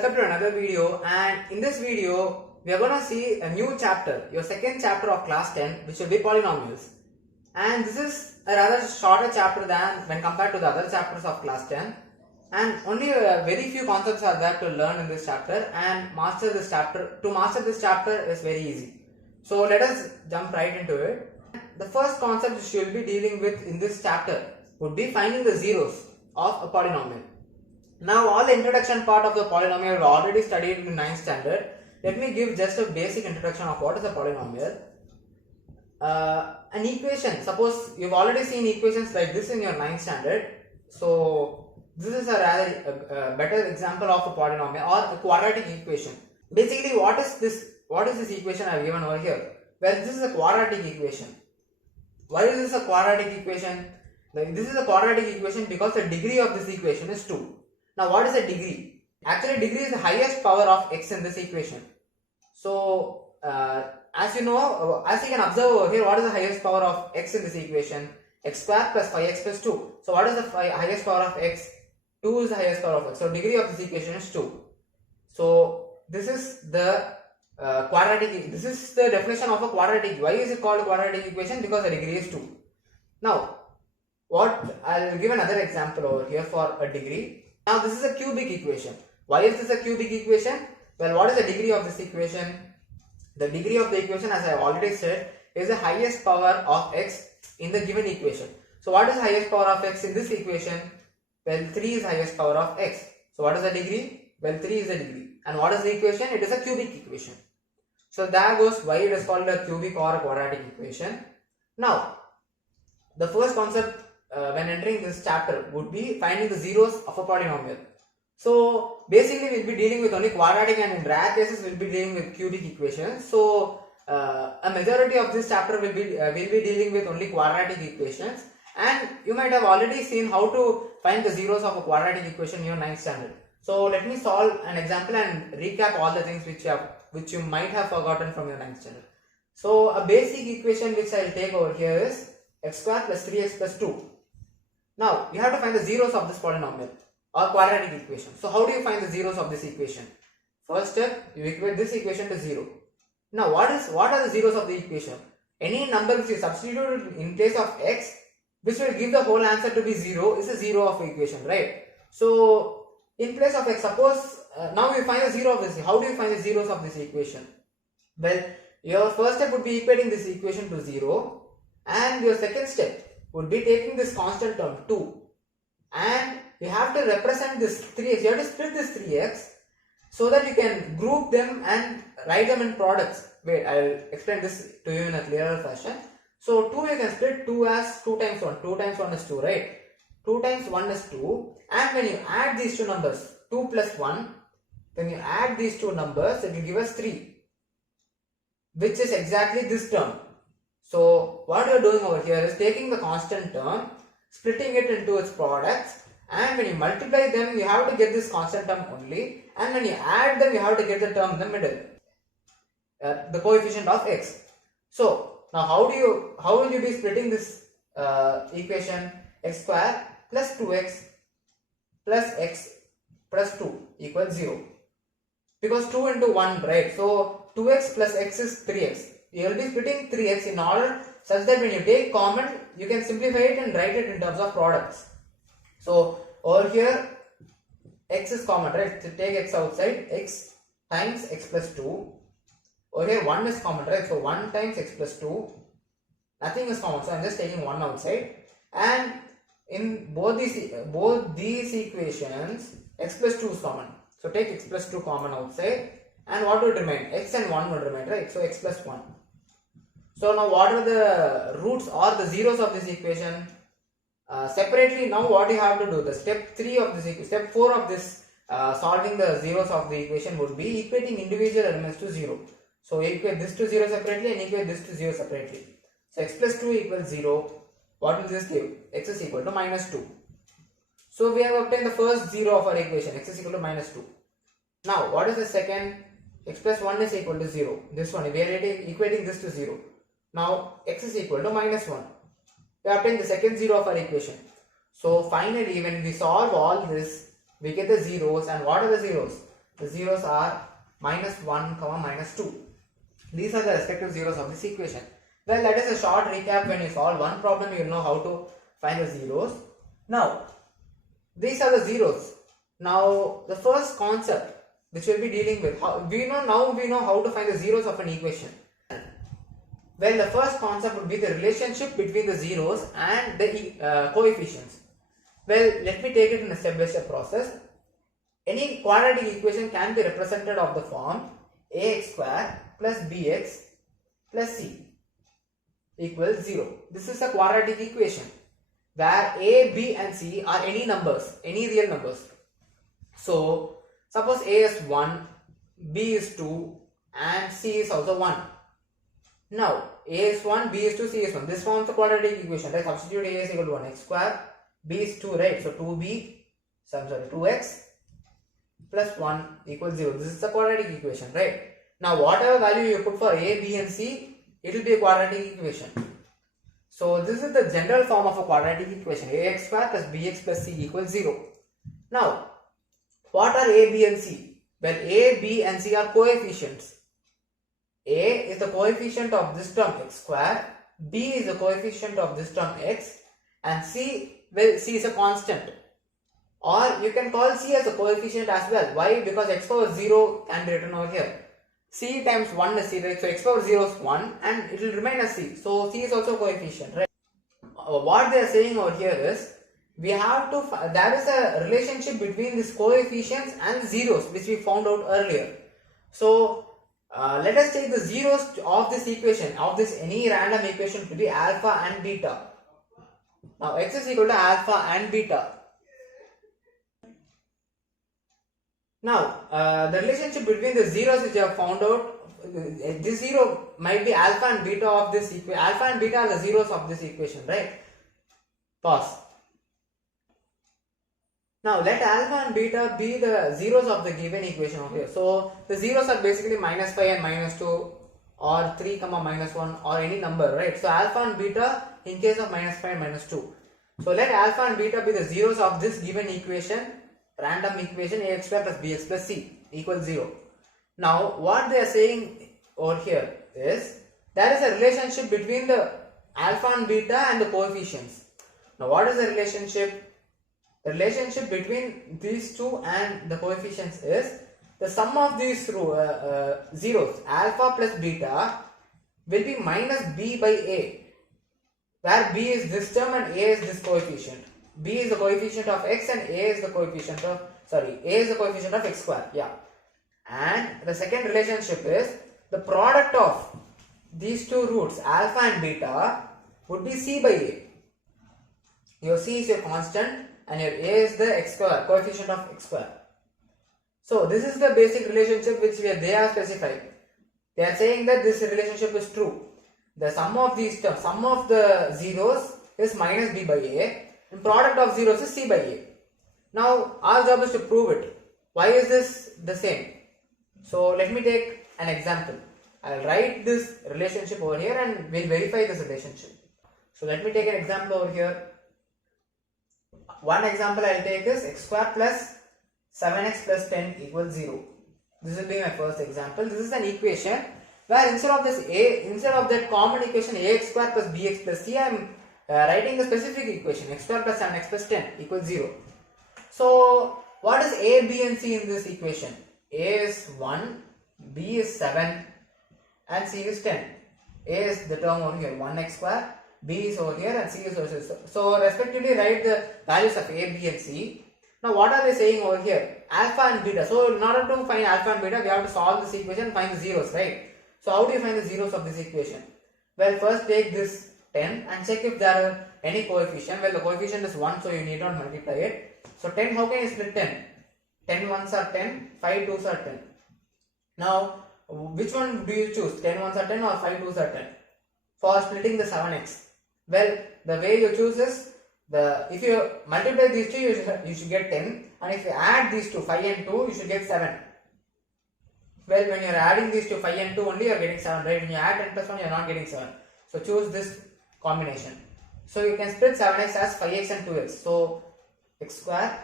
welcome to another video, and in this video we are going to see a new chapter, your second chapter of class 10, which will be polynomials. And this is a rather shorter chapter than when compared to the other chapters of class 10, and only very few concepts are there to learn in this chapter, and master this chapter is very easy. So let us jump right into it. The first concept which you will be dealing with in this chapter would be finding the zeros of a polynomial. Now all the introduction part of the polynomial we already studied in 9th standard. Let me give just a basic introduction of what is a polynomial. An equation, suppose you've already seen equations like this in your 9th standard. So this is a rather better example of a polynomial or a quadratic equation. Basically what is this equation I have given over here? Well, this is a quadratic equation. Why is this a quadratic equation? This is a quadratic equation because the degree of this equation is 2. Now what is a degree? Actually degree is the highest power of x in this equation. So as you know, as you can observe over here, what is the highest power of x in this equation? X square plus 5x plus 2. So what is the highest power of x? 2 is the highest power of x. So degree of this equation is 2. So this is the quadratic. This is the definition of a quadratic. Why is it called a quadratic equation? Because the degree is 2. Now I'll give another example over here for a degree. Now this is a cubic equation. Why is this a cubic equation? Well, what is the degree of this equation? The degree of the equation, as I have already said, is the highest power of x in the given equation. So what is the highest power of x in this equation? Well, 3 is highest power of x. So what is the degree? Well, 3 is the degree. And what is the equation? It is a cubic equation. So there goes why it is called a cubic or a quadratic equation. Now, the first concept when entering this chapter would be finding the zeros of a polynomial. So basically we'll be dealing with only quadratic, and in rare cases we'll be dealing with cubic equations. So a majority of this chapter will be dealing with only quadratic equations, and you might have already seen how to find the zeros of a quadratic equation in your 9th standard. So let me solve an example and recap all the things which you might have forgotten from your 9th standard. So a basic equation which I will take over here is x square plus 3x plus 2. Now you have to find the zeros of this polynomial or quadratic equation. So how do you find the zeros of this equation? First step, you equate this equation to 0. Now what are the zeros of the equation? Any number which is substituted in place of x, which will give the whole answer to be 0, is a zero of the equation, right? So in place of x, suppose now we find the zero of this. How do you find the zeros of this equation? Well, your first step would be equating this equation to 0, and your second step would be taking this constant term 2, and you have to represent this 3x. You have to split this 3x so that you can group them and write them in products. Wait, I will explain this to you in a clearer fashion. So 2 you can split 2 as 2 times 1. 2 times 1 is 2, right? 2 times 1 is 2, and when you add these two numbers, 2 plus 1, when you add these two numbers, it will give us 3, which is exactly this term. So what you are doing over here is taking the constant term, splitting it into its products, and when you multiply them, you have to get this constant term only, and when you add them, you have to get the term in the middle, the coefficient of x. So now how will you be splitting this equation? X square plus 2x plus x plus 2 equals 0, because 2 into 1, right? So 2x plus x is 3x. You will be splitting 3x in order such that when you take common, you can simplify it and write it in terms of products. So over here x is common, right? So take x outside, x times x plus 2. Over here 1 is common, right? So 1 times x plus 2. Nothing is common, so I am just taking 1 outside. And in both these equations, x plus 2 is common. So take x plus 2 common outside, and what would remain? X and 1 would remain, right? So x plus 1. So now what are the roots or the zeros of this equation? Separately, now what you have to do, the step 4 of this solving the zeros of the equation would be equating individual elements to 0. So equate this to 0 separately and equate this to 0 separately. So x plus 2 equals 0. What will this give? X is equal to minus 2. So we have obtained the first zero of our equation, x is equal to minus 2. Now what is the second? X plus 1 is equal to 0. This one, we are equating this to 0. Now x is equal to minus 1. We obtain the second zero of our equation. So finally when we solve all this, we get the zeros. And what are the zeros? the zeros are -1, -2. These are the respective zeros of this equation. Well, that is a short recap. When you solve one problem, you will know how to find the zeros. Now, these are the zeros. Now, the first concept which we'll be dealing with, we know how to find the zeros of an equation. Well, the first concept would be the relationship between the zeros and the coefficients. Well, let me take it in a step-by-step process. Any quadratic equation can be represented of the form ax square plus bx plus c equals 0. This is a quadratic equation where a, b and c are any numbers, any real numbers. So, suppose a is 1, b is 2 and c is also 1. Now, a is 1, b is 2, c is 1. This forms a quadratic equation, right? Substitute a is equal to 1x square, b is 2, right? So, 2x plus 1 equals 0. This is the quadratic equation, right? Now, whatever value you put for a, b and c, it will be a quadratic equation. So, this is the general form of a quadratic equation. Ax square plus bx plus c equals 0. Now, what are a, b and c? Well, a, b and c are coefficients. A is the coefficient of this term x square, b is the coefficient of this term x, and c is a constant. Or you can call c as a coefficient as well. Why? Because x power 0 can be written over here. C times 1 is c, right? So x power 0 is 1 and it will remain as c. So c is also a coefficient, right? What they are saying over here is, we have to, there is a relationship between these coefficients and zeros which we found out earlier. So let us take the zeros of this equation, of this any random equation to be alpha and beta. Now x is equal to alpha and beta. Now the relationship between the zeros which I have found out, this zero might be alpha and beta of this equation. Alpha and beta are the zeros of this equation, right? Pause. Now let alpha and beta be the zeros of the given equation over here. So the zeros are basically -5 and -2 or 3, -1 or any number, right? So alpha and beta in case of -5 and -2. So let alpha and beta be the zeros of this given equation, random equation ax square plus bx plus c equals 0. Now what they are saying over here is, there is a relationship between the alpha and beta and the coefficients. Now what is the relationship? The relationship between these two and the coefficients is the sum of these zeros, alpha plus beta, will be minus b by a, where b is this term and a is this coefficient. B is the coefficient of x and a is the coefficient of, x square, yeah. And the second relationship is the product of these two roots, alpha and beta, would be c by a. Your c is your constant and your a is the x square, coefficient of x square. So this is the basic relationship which they have specified. They are saying that this relationship is true. The sum of these terms, sum of the zeros is minus b by a, and product of zeros is c by a. Now our job is to prove it. Why is this the same? So let me take an example. I'll write this relationship over here and we'll verify this relationship. So let me take an example over here. One example I'll take is x square plus 7x plus 10 equals 0. This will be my first example. This is an equation where instead of that common equation ax square plus bx plus c, I am writing the specific equation x square plus 7x plus 10 equals 0. So what is a, b and c in this equation? A is 1, b is 7 and c is 10. A is the term over here, 1x square, b is over here and c is over here. So respectively write the values of a, b and c. Now what are they saying over here? Alpha and beta. So in order to find alpha and beta, we have to solve this equation and find the zeros, right? So how do you find the zeros of this equation? Well, first take this 10 and check if there are any coefficient. Well, the coefficient is 1, so you need not multiply it. So 10, how can you split 10? 10 ones are 10, 5 twos are 10. Now, which one do you choose? 10 ones are 10 or 5 twos are 10? For splitting the 7x. Well, the way you choose is, if you multiply these two, you should get 10, and if you add these two, 5 and 2, you should get 7. Well, when you are adding these two, 5 and 2 only, you are getting 7, right? When you add 10 plus 1, you are not getting 7. So choose this combination. So you can split 7x as 5x and 2x. So x square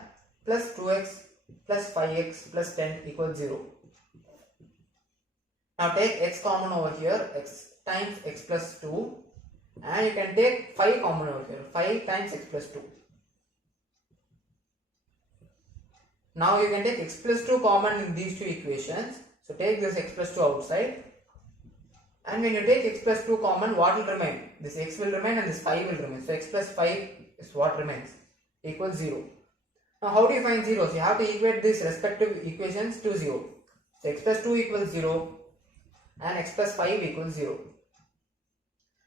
plus 2x plus 5x plus 10 equals 0. Now take x common over here, x times x plus 2, and you can take 5 common over here, 5 times x plus 2. Now you can take x plus 2 common in these two equations. So take this x plus 2 outside, and when you take x plus 2 common, what will remain? This x will remain and this 5 will remain. So x plus 5 is what remains, equals 0. Now how do you find zeros? You have to equate these respective equations to 0. So x plus 2 equals 0 and x plus 5 equals 0.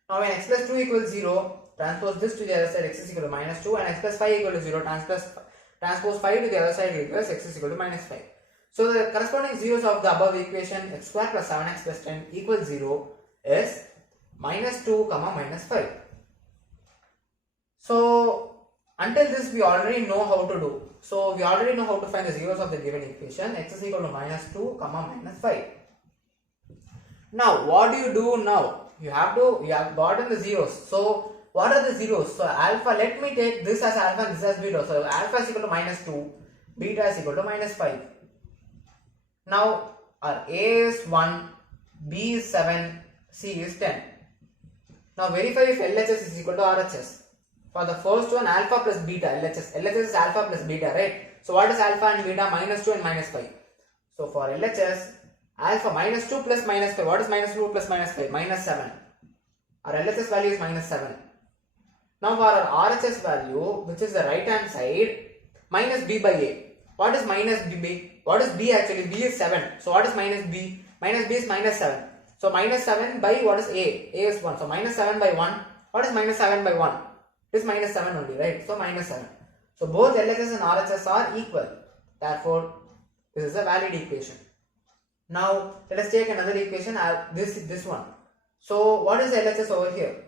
Now when x plus 2 equals 0, transpose this to the other side, x is equal to minus 2, and x plus 5 equal to 0, transpose 5 to the other side equals x is equal to minus 5. So the corresponding zeros of the above equation x square plus 7x plus 10 equals 0 is minus 2 comma minus 5. So until this we already know how to do. So we already know how to find the zeros of the given equation, x is equal to minus 2 comma minus 5. Now what do you do now? You have gotten the zeros. So what are the zeros? So alpha, let me take this as alpha and this as beta. So alpha is equal to minus 2, beta is equal to minus 5. Now our A is 1, B is 7, C is 10. Now verify if LHS is equal to RHS. For the first one, alpha plus beta, LHS is alpha plus beta, right? So what is alpha and beta? Minus 2 and minus 5. So for LHS, alpha minus 2 plus minus 5. What is minus 2 plus minus 5? Minus 7. Our LHS value is minus 7. Now for our RHS value, which is the right hand side, minus B by A. What is minus B? What is B actually? B is 7. So what is minus B? Minus B is minus 7. So minus 7 by what is A? A is 1. So minus 7 by 1. What is minus 7 by 1? It is minus 7 only, right? So minus 7. So both LHS and RHS are equal. Therefore, this is a valid equation. Now let us take another equation, this one. So what is LHS over here?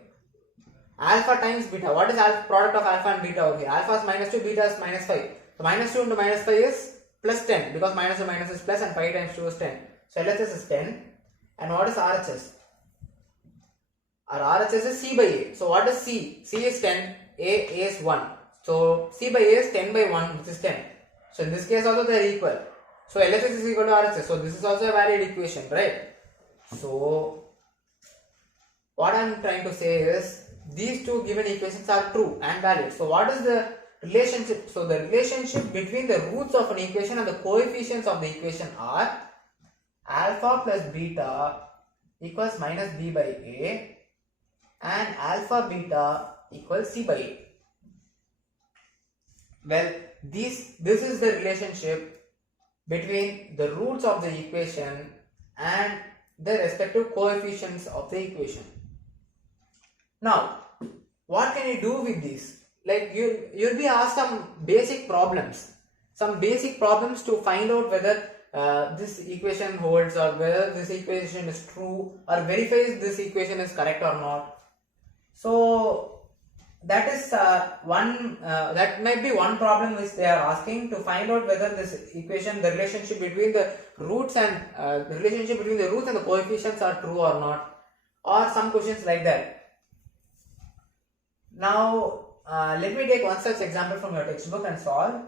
Alpha times beta. What is alpha, product of alpha and beta over here? Alpha is minus 2, beta is minus 5. So minus 2 into minus 5 is plus 10, because minus to minus is plus and 5 times 2 is 10. So LHS is 10. And what is RHS? Our RHS is C by A. So what is C? C is 10, A is 1. So C by A is 10 by 1, which is 10. So in this case also they are equal. So LHS is equal to RHS. So this is also a valid equation, right? So what I am trying to say is these two given equations are true and valid. So what is the relationship? So the relationship between the roots of an equation and the coefficients of the equation are alpha plus beta equals minus B by A and alpha beta equals C by A. Well, this is the relationship between the roots of the equation and the respective coefficients of the equation. Now, what can you do with this? Like you'll be asked some basic problems to find out whether this equation holds or whether this equation is true, or verifies this equation is correct or not. So that is that might be one problem which they are asking, to find out whether this equation, the relationship between the roots and the coefficients are true or not, or some questions like that. Now let me take one such example from your textbook and solve.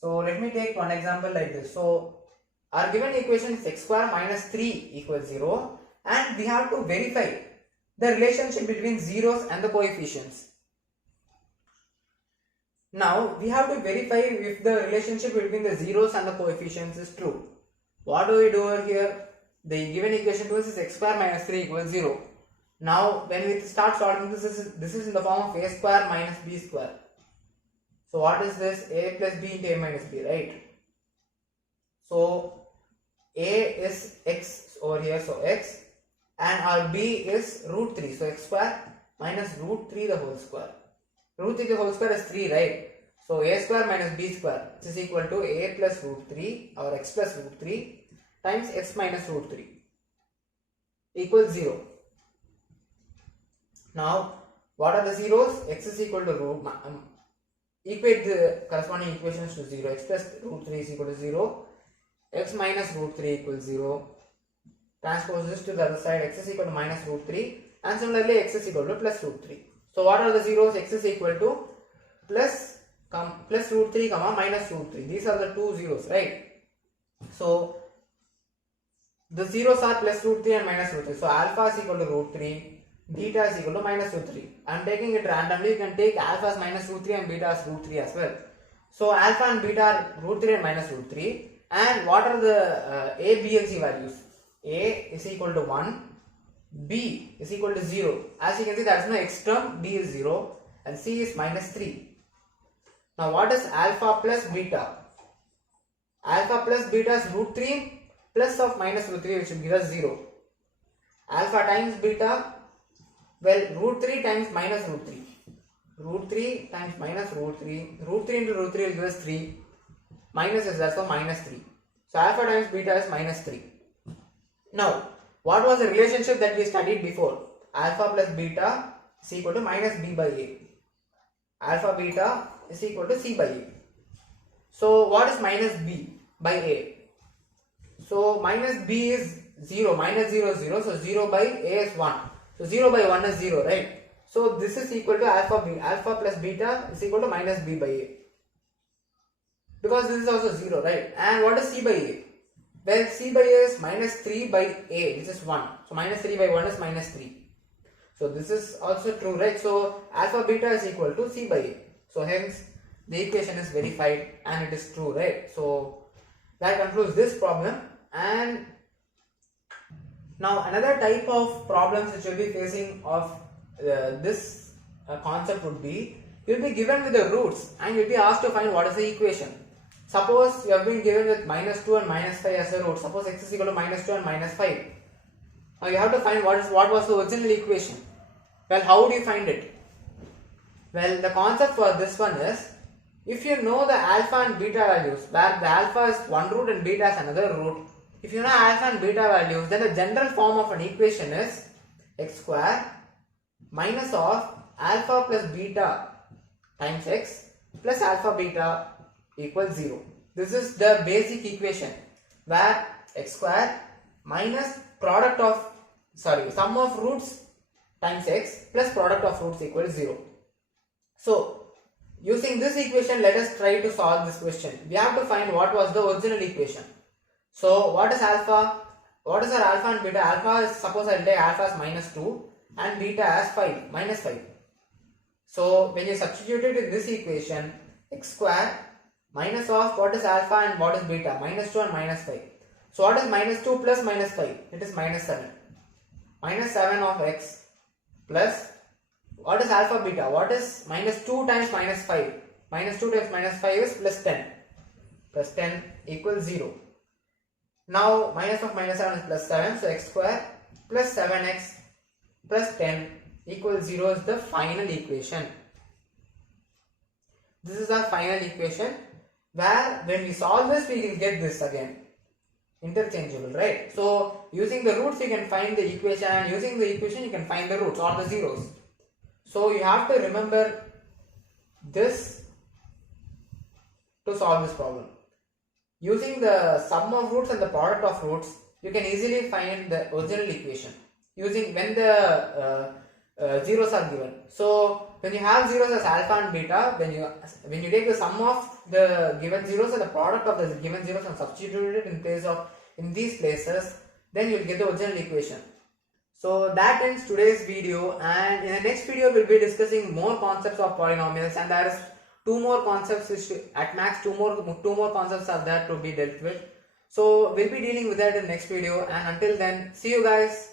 So let me take one example like this. So our given equation is x square minus 3 equals 0, and we have to verify the relationship between zeros and the coefficients. Now we have to verify if the relationship between the zeros and the coefficients is true. What do we do over here? The given equation to us is x square minus 3 equals 0. Now when we start solving this is in the form of a square minus b square. So what is this? A plus b into a minus b, right? So a is x over here, so x, and our b is root 3, so x square minus root 3 the whole square. Root 3 the whole square is 3, right? So a square minus b square, which is equal to a plus root 3 or x plus root 3 times x minus root 3 equals 0. Now what are the zeros? X is equal to root, equate the corresponding equations to 0. X plus root 3 is equal to 0, x minus root 3 equals 0. Transpose this to the other side, x is equal to minus root 3, and similarly x is equal to plus root 3. So what are the zeros? X is equal to plus plus root 3 comma minus root 3. These are the two zeros, right? So the zeros are plus root 3 and minus root 3. So alpha is equal to root 3, beta is equal to minus root 3. I am taking it randomly. You can take alpha as minus root 3 and beta as root 3 as well. So alpha and beta are root 3 and minus root 3. And what are the A, B and C values? A is equal to 1, B is equal to 0. As you can see, there is no x term, B is 0 and C is minus 3. Now what is alpha plus beta? Alpha plus beta is root 3 plus of minus root 3, which will give us 0. Alpha times beta, well, root 3 times minus root 3. Root 3 times minus root 3. Root 3 into root 3 will give us 3. Minus is also minus 3. So alpha times beta is minus 3. Now, what was the relationship that we studied before? Alpha plus beta is equal to minus b by a. Alpha beta is equal to c by a. So what is minus b by a? So minus b is 0, minus 0 is 0, so 0 by a is 1. So 0 by 1 is 0, right? So this is equal to alpha b. Alpha plus beta is equal to minus b by a. Because this is also 0, right? And what is c by a? Well, c by a is minus 3 by a, which is 1. So minus 3 by 1 is minus 3. So this is also true, right? So alpha beta is equal to c by a. So hence the equation is verified and it is true, right? So that concludes this problem. And now another type of problems which you will be facing of this concept would be, you will be given with the roots and you will be asked to find what is the equation. Suppose you have been given with minus 2 and minus 5 as a root. Suppose x is equal to minus 2 and minus 5. Now you have to find what was the original equation. Well, how would you find it? Well, the concept for this one is, if you know the alpha and beta values, where the alpha is one root and beta is another root, if you know alpha and beta values, then the general form of an equation is x square minus of alpha plus beta times x plus alpha beta equals 0. This is the basic equation where x square minus sum of roots times x plus product of roots equals 0. So using this equation, let us try to solve this question. We have to find what was the original equation. So what is alpha? What is our alpha and beta? Alpha is, suppose I will take alpha as minus 2 and beta as 5, minus 5. So when you substitute it in this equation, x square minus of what is alpha and what is beta? Minus 2 and minus 5. So what is minus 2 plus minus 5? It is minus 7. Minus 7 of x plus what is alpha beta? What is minus 2 times minus 5? Minus 2 times minus 5 is plus 10. Plus 10 equals 0. Now minus of minus 7 is plus 7. So x square plus 7x plus 10 equals 0 is the final equation. This is our final equation, where when we solve this, we will get this again. Interchangeable, right? So using the roots you can find the equation, and using the equation you can find the roots or the zeros. So you have to remember this to solve this problem. Using the sum of roots and the product of roots, you can easily find the original equation using when the zeros are given. So when you have zeros as alpha and beta, when you take the sum of the given zeros and the product of the given zeros and substitute it in these places, then you will get the original equation. So that ends today's video, and in the next video we will be discussing more concepts of polynomials, and there is two more concepts, which at max two more concepts are there to be dealt with. So we'll be dealing with that in the next video, and until then, see you guys.